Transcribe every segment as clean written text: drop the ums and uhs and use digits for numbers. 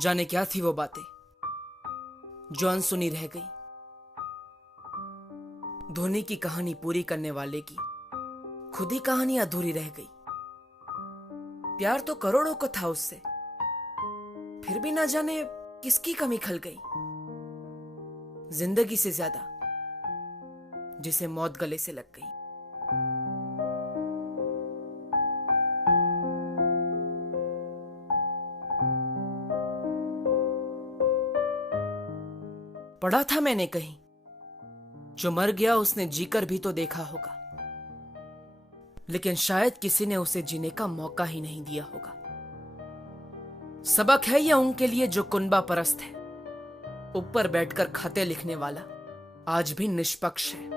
जाने क्या थी वो बातें जो अनसुनी रह गई। धोनी की कहानी पूरी करने वाले की खुद ही कहानी अधूरी रह गई। प्यार तो करोड़ों को था उससे, फिर भी ना जाने किसकी कमी खल गई। जिंदगी से ज्यादा जिसे मौत गले से लग गई। पढ़ा था मैंने कहीं, जो मर गया उसने जीकर भी तो देखा होगा, लेकिन शायद किसी ने उसे जीने का मौका ही नहीं दिया होगा। सबक है यह उनके लिए जो कुनबा परस्त है, ऊपर बैठकर खाते लिखने वाला आज भी निष्पक्ष है।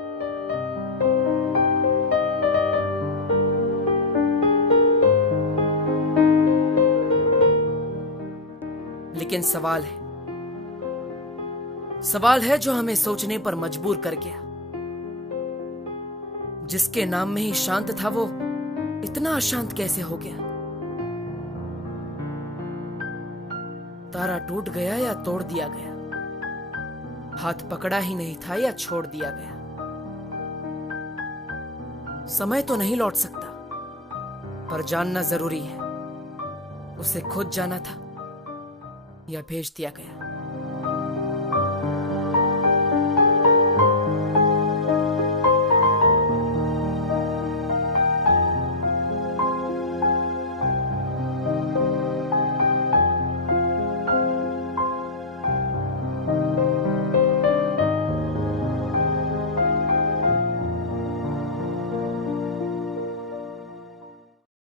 लेकिन सवाल है जो हमें सोचने पर मजबूर कर गया। जिसके नाम में ही शांत था वो इतना अशांत कैसे हो गया? तारा टूट गया या तोड़ दिया गया? हाथ पकड़ा ही नहीं था या छोड़ दिया गया? समय तो नहीं लौट सकता, पर जानना जरूरी है उसे खुद जाना था या भेज दिया गया।